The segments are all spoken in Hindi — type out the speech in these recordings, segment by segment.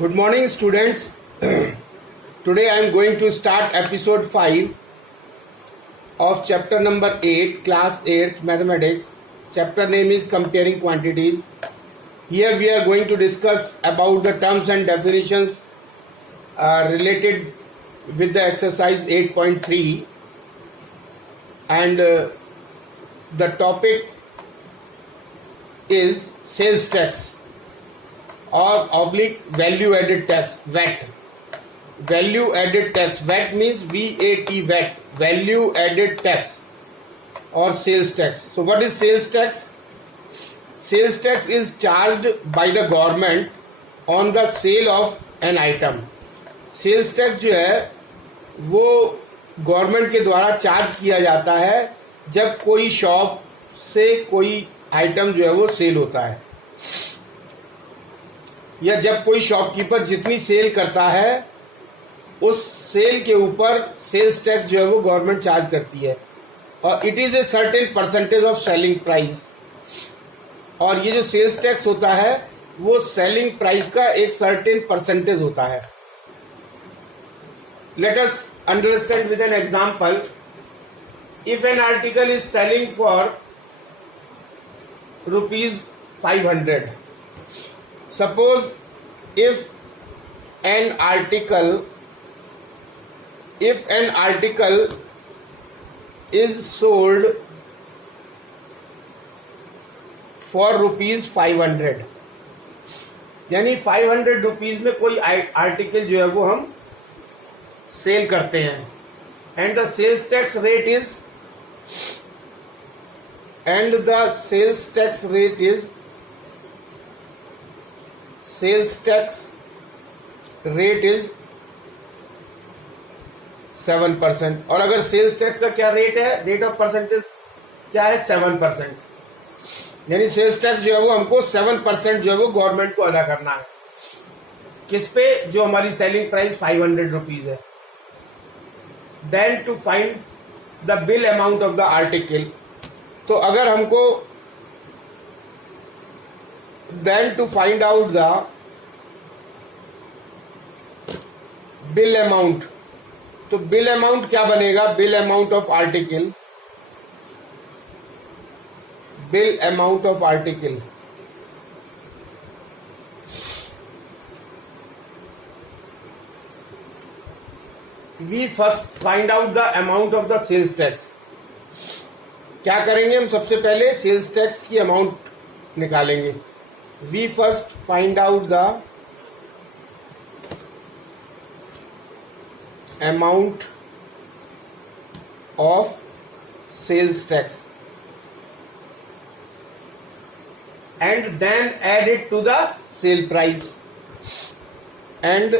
Good morning, students. Today I am going to start episode 5 of chapter number 8, class 8, mathematics. Chapter name is comparing quantities. Here we are going to discuss about the terms and definitions related with the exercise 8.3, and the topic is sales tax or oblique value added tax, VAT. Value added tax, VAT means VAT, VAT, value added tax or sales tax. So what is sales tax? Sales tax is charged by the government on the sale of an item. Sales tax जो है वो गवर्नमेंट के द्वारा चार्ज किया जाता है जब कोई शॉप से कोई आइटम जो है वो सेल होता है, या जब कोई शॉपकीपर जितनी सेल करता है उस सेल के ऊपर सेल्स टैक्स जो है वो गवर्नमेंट चार्ज करती है, और it is a certain percentage of selling price. और ये जो सेल्स टैक्स होता है वो सेलिंग प्राइस का एक सर्टेन परसेंटेज होता है। Let us understand with an example. If an article is selling for rupees 500, suppose if an article is sold for rupees 500, यानी 500 रुपीज में कोई आर्टिकल जो है वो हम सेल करते हैं, and the sales tax rate is 7%। और अगर सेल्स टैक्स का क्या रेट है, रेट ऑफ परसेंटेज क्या है, 7%, यानी सेल्स टैक्स जो है वो हमको 7% जो है वो गवर्नमेंट को अदा करना है। किस पे? जो हमारी सेलिंग प्राइस 500 रुपीज है। Then to find the bill amount of the article, तो अगर हमको then to find out the bill amount, तो bill amount क्या बनेगा? bill amount of article, we first find out the amount of the sales tax। क्या करेंगे हम? सबसे पहले सेल्स टैक्स की अमाउंट निकालेंगे। we first find out the amount of sales tax and then add it to the sale price, and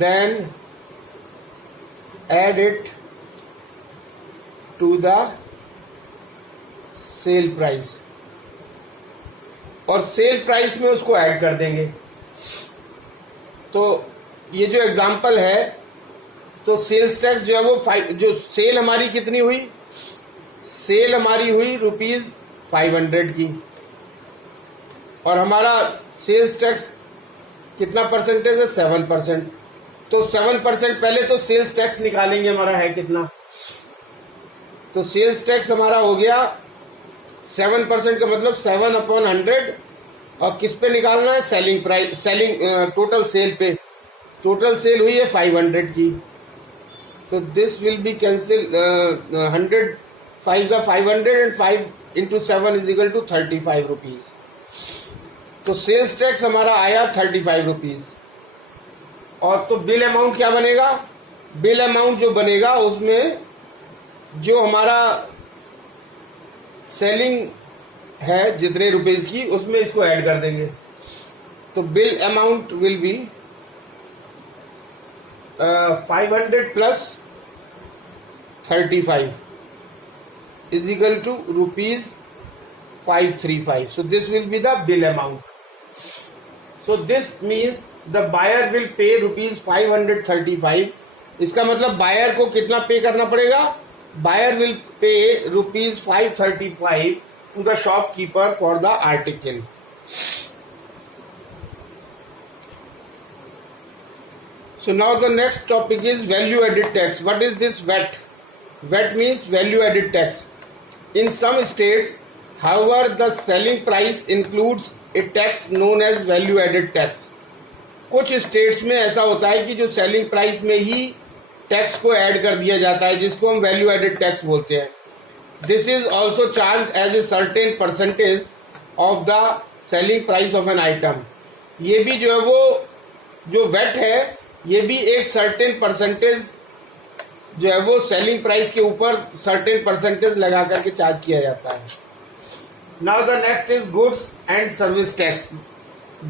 then add it to the sale price, और सेल प्राइस में उसको ऐड कर देंगे। तो ये जो एग्जांपल है, तो सेल्स टैक्स जो है वो जो सेल हमारी कितनी हुई, सेल हमारी हुई रुपीज 500 की, और हमारा सेल्स टैक्स कितना परसेंटेज है, 7%। तो 7% पहले तो सेल्स टैक्स निकालेंगे, हमारा है कितना, तो सेल्स टैक्स हमारा हो गया 7% का मतलब 7/100, और किस पे निकालना है, सेलिंग प्राइस, टोटल सेल पे। टोटल सेल हुई है 500 की, तो दिस विल बी कैंसिल, 100 5 का 500 and 5 into 7 is equal to 35 rupees. तो सेल्स टैक्स हमारा आया 35 रुपीज। और तो बिल अमाउंट क्या बनेगा? बिल अमाउंट जो बनेगा उसमें जो हमारा सेलिंग है जितने रुपीज की, उसमें इसको ऐड कर देंगे। तो bill amount will be 500 plus 35 is equal to rupees 535। So this will be the bill amount. So this means the buyer will pay rupees 535। इसका मतलब बायर को कितना पे करना पड़ेगा? Buyer will pay rupees 535 to the shopkeeper for the article। So now the next topic is value added tax. What is this VAT? VAT means value added tax. In some states, however, the selling price includes a tax known as value added tax. कुछ स्टेट्स में ऐसा होता है कि जो सेलिंग प्राइस में ही टैक्स को ऐड कर दिया जाता है, जिसको हम वैल्यू एडेड टैक्स बोलते हैं. This is also charge as a certain percentage of the selling price of an item. ये भी जो है वो जो वेट है, ये भी एक सर्टेन परसेंटेज जो है वो सेलिंग प्राइस के ऊपर सर्टेन परसेंटेज लगा करके चार्ज किया जाता है. Now the next is goods and service tax,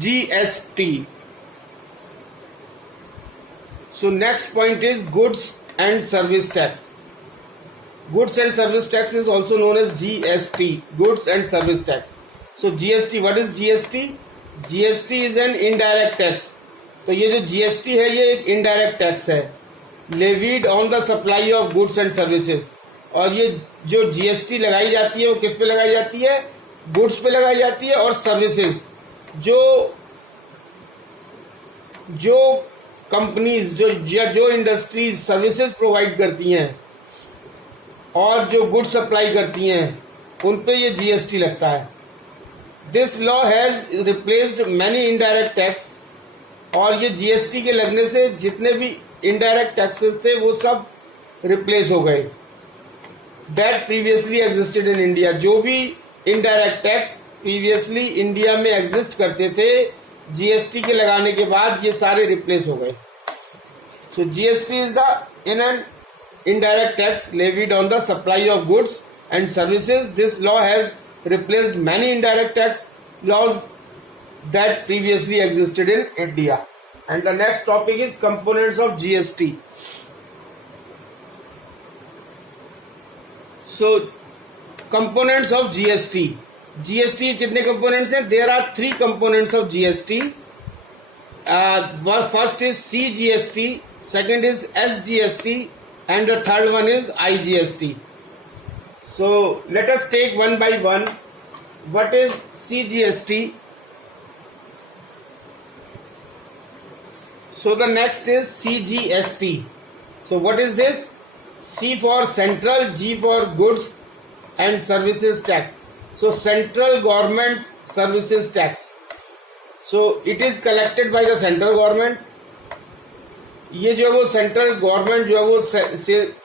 GST. So next point is goods and service tax. Goods and service tax is also known as GST, goods and service tax. So GST, what is GST? GST is an indirect tax. तो ये जो GST है ये एक indirect tax है, levied on the supply of goods and services. और ये जो GST लगाई जाती है वो किस पे लगाई जाती है? गुड्स पे लगाई जाती है और सर्विसेज, जो कंपनीज जो इंडस्ट्रीज सर्विसेज प्रोवाइड करती हैं और जो गुड सप्लाई करती हैं उन पे ये GST लगता है. This law has replaced many indirect tax. और ये GST के लगने से जितने भी इनडायरेक्ट टैक्सेस थे वो सब रिप्लेस हो गए. That previously existed in India. जो भी इनडायरेक्ट टैक्स प्रीवियसली इंडिया में एग्जिस्ट करते थे, GST के लगाने के बाद ये सारे रिप्लेस हो गए. सो GST is the in an indirect tax levied on the supply of goods and services. This law has replaced many indirect tax laws that previously existed in India. And the next topic is components of GST. So components of GST. GST कितने components हैं? There are 3 components of GST. First is CGST, second is SGST, and the third one is IGST. So let us take one by one. What is CGST? So the next is CGST. So what is this? C for central, G for goods and services tax. So central government services tax. So it is collected by the central government. ये जो है वो सेंट्रल गवर्नमेंट जो है वो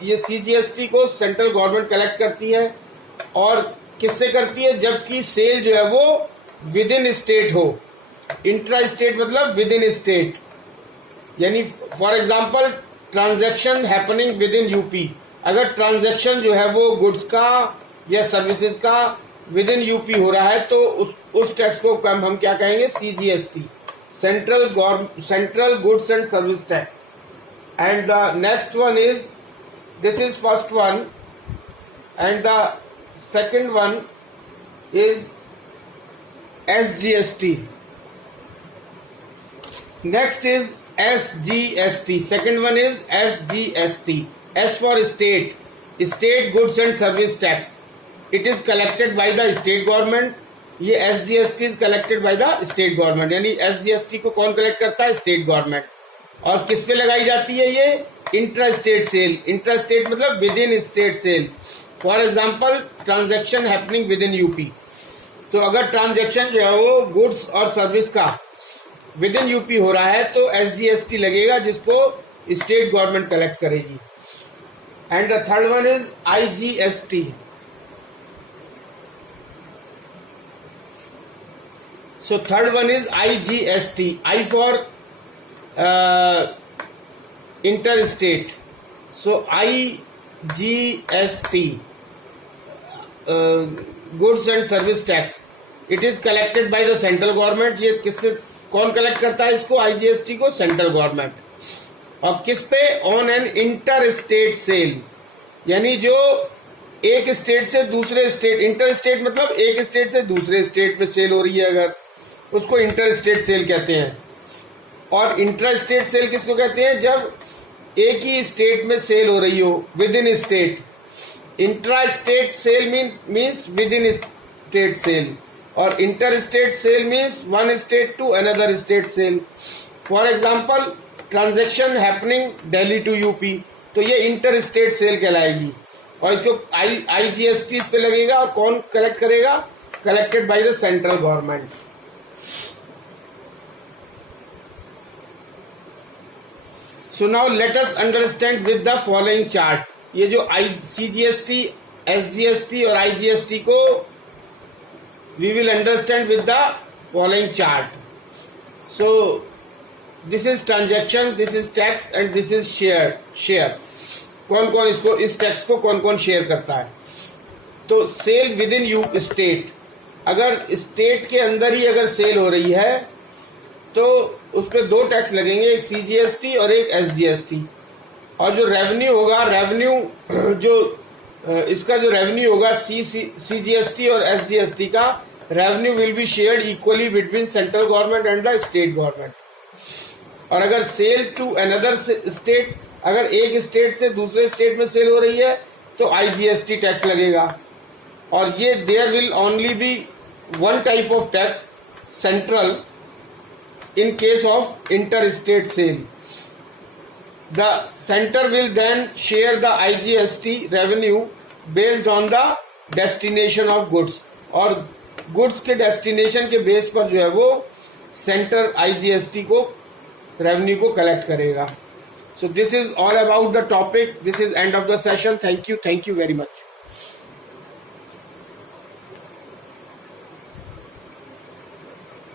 ये CGST को सेंट्रल गवर्नमेंट कलेक्ट करती है. और किससे करती है? जबकि सेल जो है वो विद इन स्टेट हो. इंट्रा स्टेट मतलब विद इन स्टेट, यानी for example transaction happening within UP. अगर ट्रांजैक्शन जो है वो गुड्स का या सर्विसेज का विद इन यूपी हो रहा है तो उस टैक्स को हम क्या कहेंगे? CGST, central goods and service tax. And the next one is, this is first one, and the second one is SGST. Next is SGST. Second one is SGST. S for state, state goods and service tax. It is collected by the state government. ये SGST is collected by the state government. यानी SGST को कौन कलेक्ट करता है? State government. और किस पे लगाई जाती है? ये intra state sale. Intra state मतलब within state sale. For example transaction happening within UP. तो अगर ट्रांजैक्शन जो है वो गुड्स और सर्विस का विद इन यूपी हो रहा है तो SGST लगेगा, जिसको स्टेट गवर्नमेंट कलेक्ट करेगी. And the third one is IGST. So third one is IGST. I for interstate. So IGST, goods and service tax. It is collected by the central government. ये किससे कौन कलेक्ट करता है इसको? IGST को सेंट्रल गवर्नमेंट. और किस पे? On an inter state sale, यानी जो एक स्टेट से दूसरे स्टेट, इंटर स्टेट मतलब एक स्टेट से दूसरे स्टेट में सेल हो रही है अगर, उसको इंटर स्टेट सेल कहते हैं. और इंट्रा स्टेट सेल किसको कहते हैं? जब एक ही स्टेट में सेल हो रही हो within state. Intra state sale means within state sale, और inter state sale means one state to another state sale. For example transaction happening Delhi to UP, तो ये इंटर स्टेट सेल कहलाएगी। और इसको IGST पे लगेगा, और कौन कलेक्ट करेगा? Collected by the central government. So now let us understand with the following chart. ये जो CGST, SGST और IGST को we will understand with the following chart. So this is transaction, this is tax and this is share. कौन कौन इसको, इस टैक्स को कौन कौन शेयर करता है? तो sale within your state, अगर स्टेट के अंदर ही अगर सेल हो रही है तो उस पर 2 टैक्स लगेंगे, एक CGST और एक SGST। और जो रेवेन्यू होगा, रेवेन्यू जो इसका जो रेवेन्यू होगा CGST और SGST का revenue will be shared equally between central government and the state government. और अगर सेल टू अनदर स्टेट, अगर एक स्टेट से दूसरे स्टेट में सेल हो रही है तो IGST टैक्स लगेगा। और ये there will only be one type of tax, central, in case of inter-state sale. The center will then share the IGST revenue based on the destination of goods, और गुड्स के डेस्टिनेशन के बेस पर जो है वो सेंटर IGST को रेवेन्यू को कलेक्ट करेगा। So this is all about the topic, this is end of the session. Thank you very much.